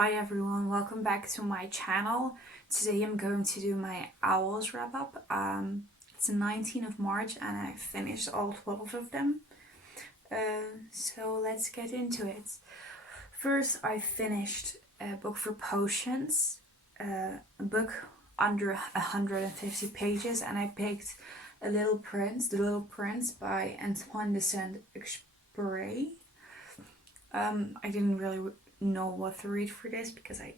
Hi everyone, welcome back to my channel. Today I'm going to do my owls wrap up. It's the 19th of March and I finished all 12 of them. So let's get into it. First, I finished a book for potions, a book under 150 pages, and I picked The Little Prince by Antoine de Saint-Exupéry. I didn't really know what to read for this because I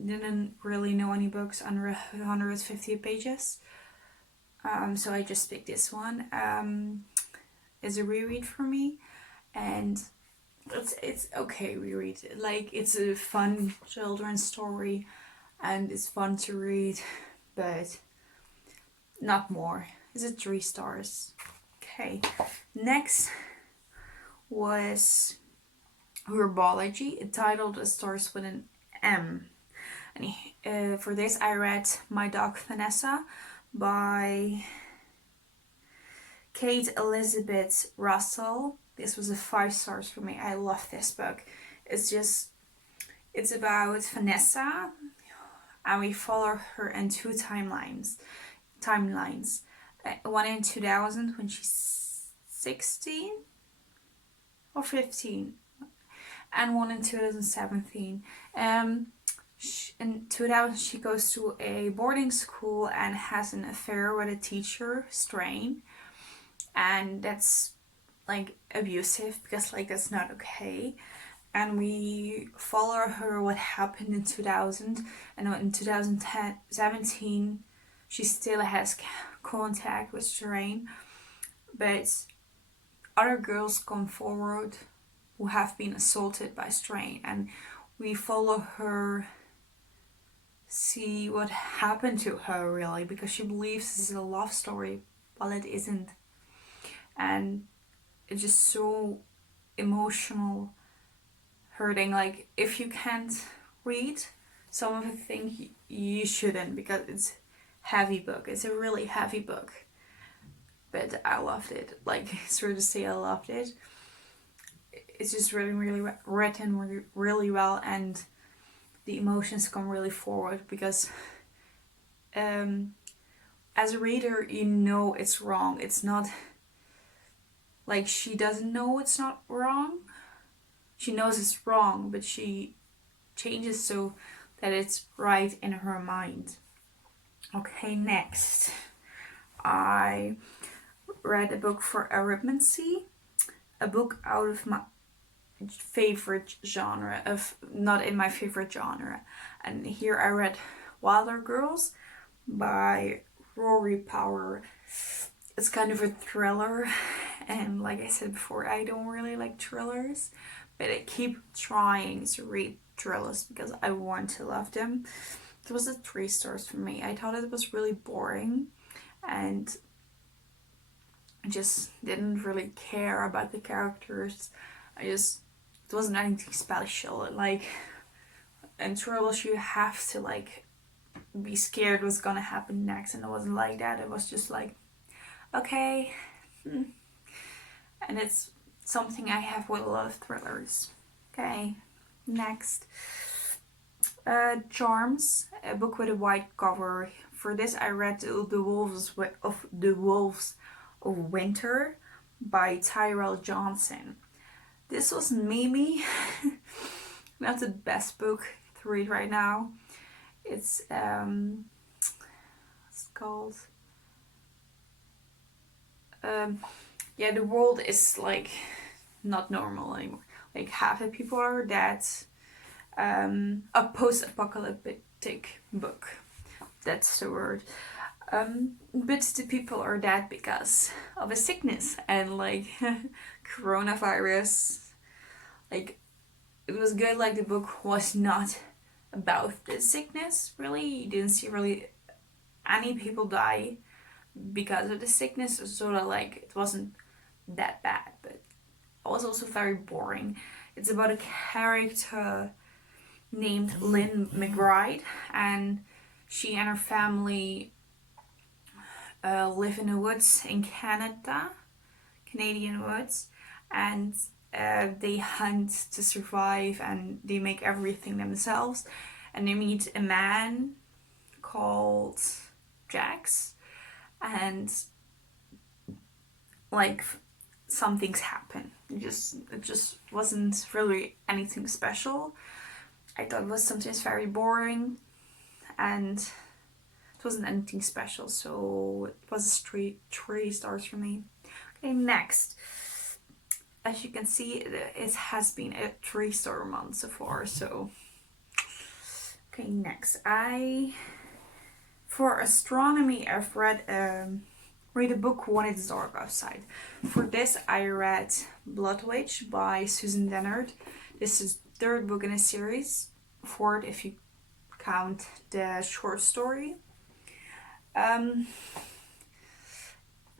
didn't really know any books under 150 pages. So I just picked this one. It's a reread for me, and it's okay reread. Like, it's a fun children's story, and it's fun to read, but not more. It's a 3 stars. Okay, next was Herbology, titled It Starts with an M. And for this I read My Dog Vanessa by Kate Elizabeth Russell. This was a 5 stars for me. I love this book. It's about Vanessa, and we follow her in 2 timelines. One in 2000 when she's 16 or 15, and one in 2017. In 2000 she goes to a boarding school and has an affair with a teacher, Strain, and that's like abusive because like that's not okay. And we follow her what happened in 2000, and in 2017 she still has contact with Strain, but other girls come forward who have been assaulted by Strain, and we follow her, see what happened to her really, because she believes this is a love story while it isn't. And it's just so emotional, hurting. Like, if you can't read some of the things, you shouldn't, because it's heavy book. It's a really heavy book, but I loved it. Like, it's fair to say I loved it. It's just really written really well, and the emotions come really forward because as a reader you know it's wrong. It's not like she doesn't know it's not wrong. She knows it's wrong, but she changes so that it's right in her mind. Okay, next I read a book for arithmancy, a book out of my favorite genre, of not in my favorite genre. And here I read Wilder Girls by Rory Power. It's kind of a thriller, and like I said before, I don't really like thrillers, but I keep trying to read thrillers because I want to love them. It was a 3 stars for me. I thought it was really boring, and I just didn't really care about the characters. It wasn't anything special. Like, in thrillers you have to like be scared what's gonna happen next, and it wasn't like that. It was just like, okay. And it's something I have with a lot of thrillers. Okay, next. Charms, a book with a white cover. For this I read The Wolves of Winter by Tyrell Johnson. This was maybe not the best book to read right now. It's called the world is like not normal anymore. Like, half the people are dead. A post-apocalyptic book. That's the word. But the people are dead because of a sickness and like coronavirus. Like, it was good. Like, the book was not about the sickness really. You didn't see really any people die because of the sickness, sort of like it wasn't that bad, but it was also very boring. It's about a character named Lynn McBride, and she and her family live in the woods in Canadian woods, and they hunt to survive and they make everything themselves. And they meet a man called Jax, and like some things happen. It just wasn't really anything special. I thought it was sometimes very boring, and it wasn't anything special, so it was a straight 3 stars for me. Okay, next. As you can see, it has been a 3-star month so far, so... Okay, next. For astronomy, I've read a book When It's Dark Outside. For this, I read Blood Witch by Susan Dennard. This is the 3rd book in a series, 4th if you count the short story.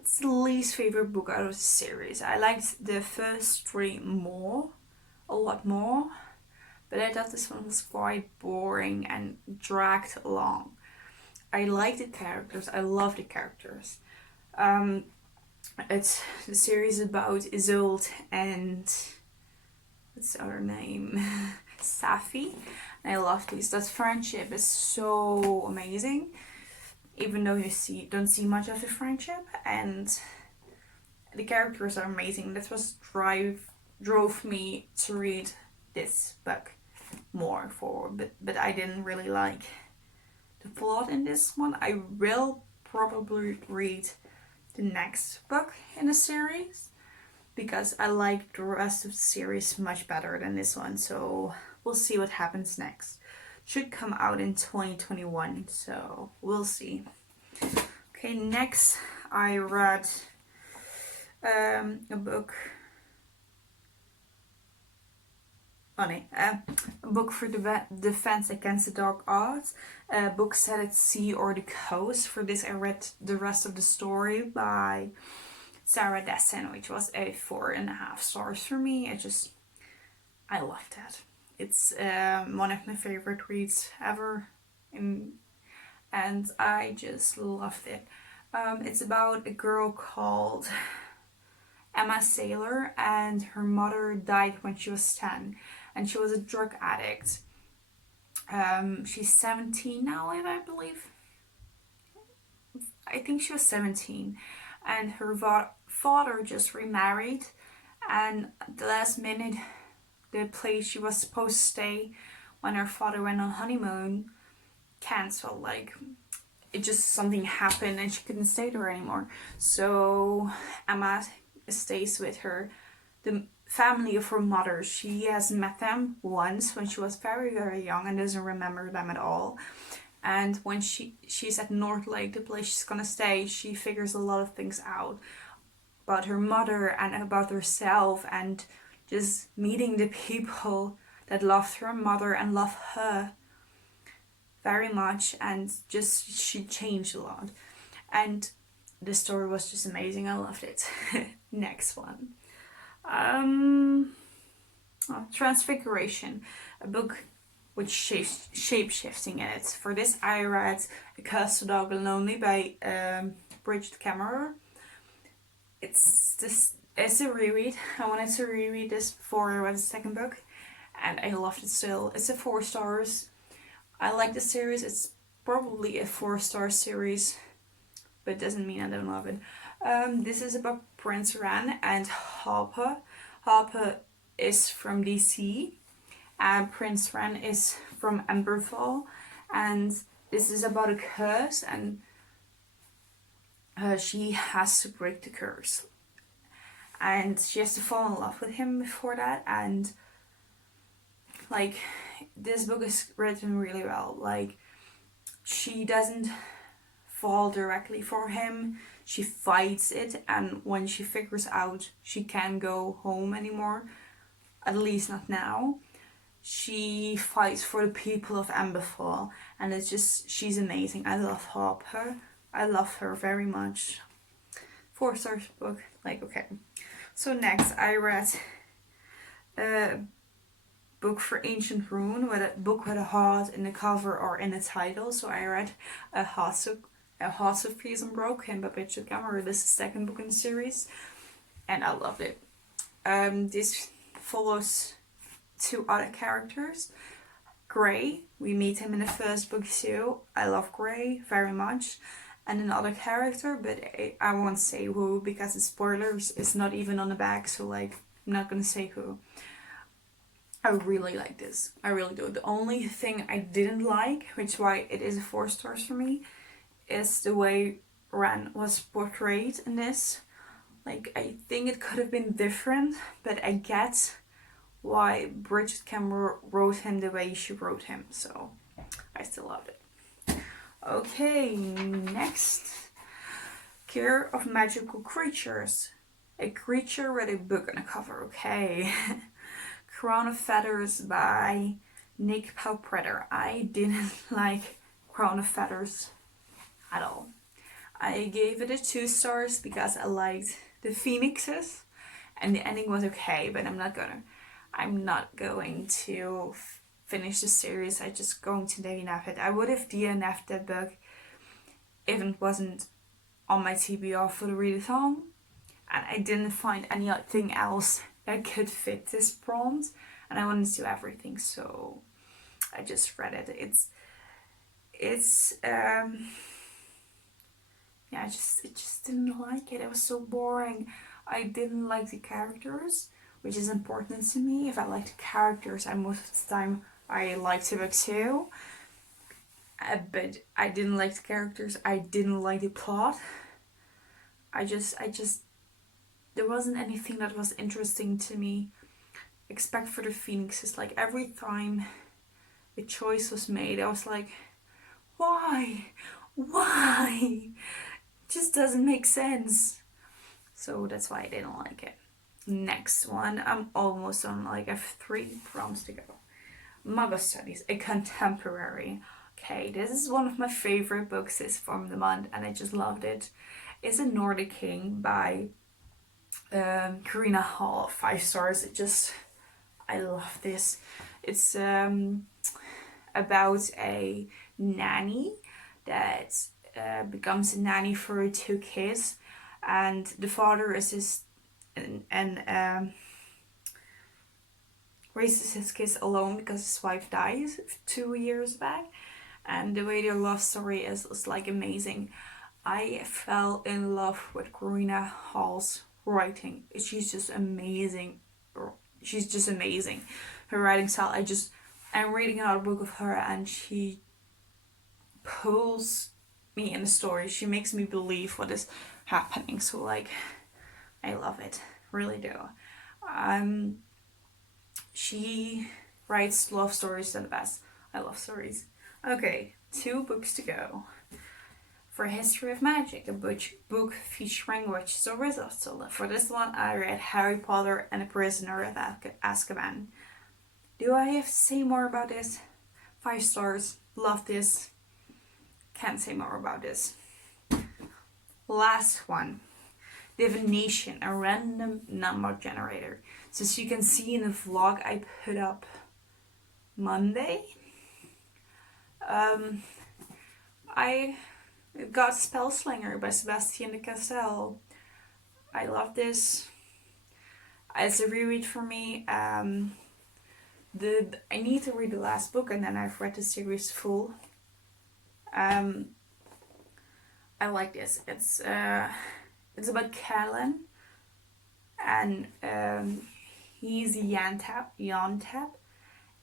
It's the least favorite book out of the series. I liked the first 3 a lot more, but I thought this one was quite boring and dragged along. I like the characters, I love the characters. It's the series about Isolde and what's her name? Safi. And I love these. That friendship is so amazing. Even though you don't see much of the friendship, and the characters are amazing. That was drove me to read this book more but I didn't really like the plot in this one. I will probably read the next book in the series because I like the rest of the series much better than this one, so we'll see what happens next. Should come out in 2021, so we'll see. Okay, next I read a book. A book for defense against the dark arts. A book set at sea or the coast. For this, I read the rest of the story by Sarah Dessen, which was a 4.5 stars for me. I loved that. It's one of my favorite reads ever, and I just loved it. It's about a girl called Emma Saylor, and her mother died when she was 10, and she was a drug addict. She's 17 now, I believe. I think she was 17, and her father just remarried, and at the last minute, the place she was supposed to stay when her father went on honeymoon cancelled. Like, it just something happened and she couldn't stay there anymore. So Emma stays with the family of her mother. She has met them once when she was very, very young and doesn't remember them at all. And when she's at North Lake, the place she's gonna stay, she figures a lot of things out about her mother and about herself, and just meeting the people that loved her mother and loved her very much, and just she changed a lot. And the story was just amazing. I loved it. Next one. Transfiguration, a book with shape-shifting in it. For this, I read A Curse to Dog and Lonely by Bridget Cameron. It's a reread. I wanted to reread this before I read the second book, and I loved it still. It's a 4 stars. I like the series. It's probably a 4-star series, but it doesn't mean I don't love it. This is about Prince Rune and Harper. Harper is from DC, and Prince Rune is from Emberfall, and this is about a curse, and she has to break the curse. And she has to fall in love with him before that, and like, this book is written really well. Like, she doesn't fall directly for him, she fights it, and when she figures out she can't go home anymore, at least not now, she fights for the people of Emberfall, and she's amazing. I love her. I love her very much. 4-star book, like, okay. So next, I read a book for Ancient Rune, with a book with a heart in the cover or in the title. So I read a Hearts of Peace Unbroken by Bridget Cameron. This is the second book in the series, and I loved it. This follows two other characters. Gray, we meet him in the first book too. I love Gray very much. And another character, but I won't say who because it's spoilers. It's not even on the back, so like I'm not gonna say who. I really like this. I really do. The only thing I didn't like, which is why it is a 4 stars for me, is the way Rune was portrayed in this. Like, I think it could have been different, but I get why Bridget Cameron wrote him the way she wrote him, so I still loved it. Okay, next. Care of Magical Creatures. A creature with a book on the cover, okay. Crown of Feathers by Nick Palpretter. I didn't like Crown of Feathers at all. I gave it a 2 stars because I liked the phoenixes and the ending was okay, but I'm not going to finish the series. I'm just going to DNF it. I would have DNF'd that book if it wasn't on my TBR for the readathon, and I didn't find anything else that could fit this prompt, and I wanted to do everything, so I just read it. I just didn't like it. It was so boring. I didn't like the characters, which is important to me. If I like the characters, most of the time I like the book too. But I didn't like the characters. I didn't like the plot. I just there wasn't anything that was interesting to me, except for the phoenixes. Like every time a choice was made, I was like, why? It just doesn't make sense. So that's why I didn't like it. Next one, I'm almost on, like I have 3 prompts to go. Muggle Studies, a contemporary. Okay, this is one of my favorite books this from the month, and I just loved it. It's A Nordic King by Karina Hall, 5 stars. I love this. It's about a nanny that becomes a nanny for her 2 kids, and the father is raises his kids alone because his wife died 2 years back, and the way their love story is like amazing. I fell in love with Karina Hall's writing. She's just amazing. Her writing style, I'm reading another book of her and she pulls me in the story. She makes me believe what is happening. So like, I love it, really do. She writes love stories, are the best. I love stories. Okay, 2 books to go. For History of Magic, a book featuring witches or wizards. So for this one, I read Harry Potter and the Prisoner of Azkaban. Do I have to say more about this? 5 stars. Love this. Can't say more about this. Last one. Divination, a random number generator. So as you can see in the vlog I put up Monday, I got Spellslinger by Sebastian de Castell. I love this. It's a reread for me. I need to read the last book and then I've read the series full. I like this. It's about Callan, and he's Yontap,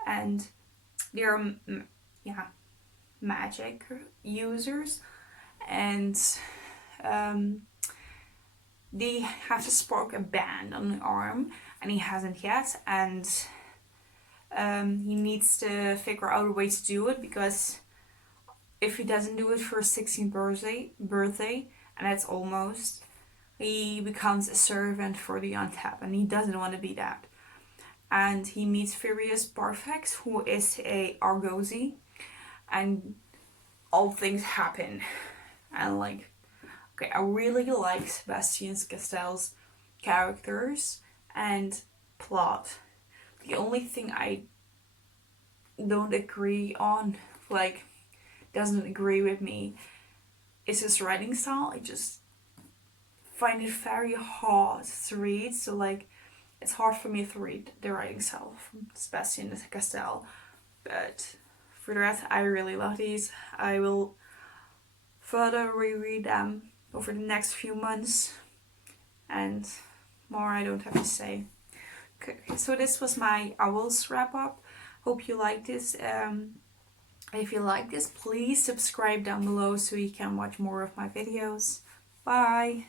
and they're magic users, and they have to spark a band on the arm, and he hasn't yet, and he needs to figure out a way to do it, because if he doesn't do it for his 16th birthday, and that's almost, he becomes a servant for the Yontap, and he doesn't want to be that. And he meets Furious Barfax, who is a Argosy, and all things happen. And like, okay, I really like Sebastian Castell's characters and plot. The only thing I don't agree on, like, doesn't agree with me, is his writing style. I just find it very hard to read. So like, it's hard for me to read the writing style from Sebastian Castell, but for the rest I really love these. I will further reread them over the next few months, and more I don't have to say. Okay, so this was my owls wrap up. Hope you like this. If you like this, please subscribe down below so you can watch more of my videos. Bye!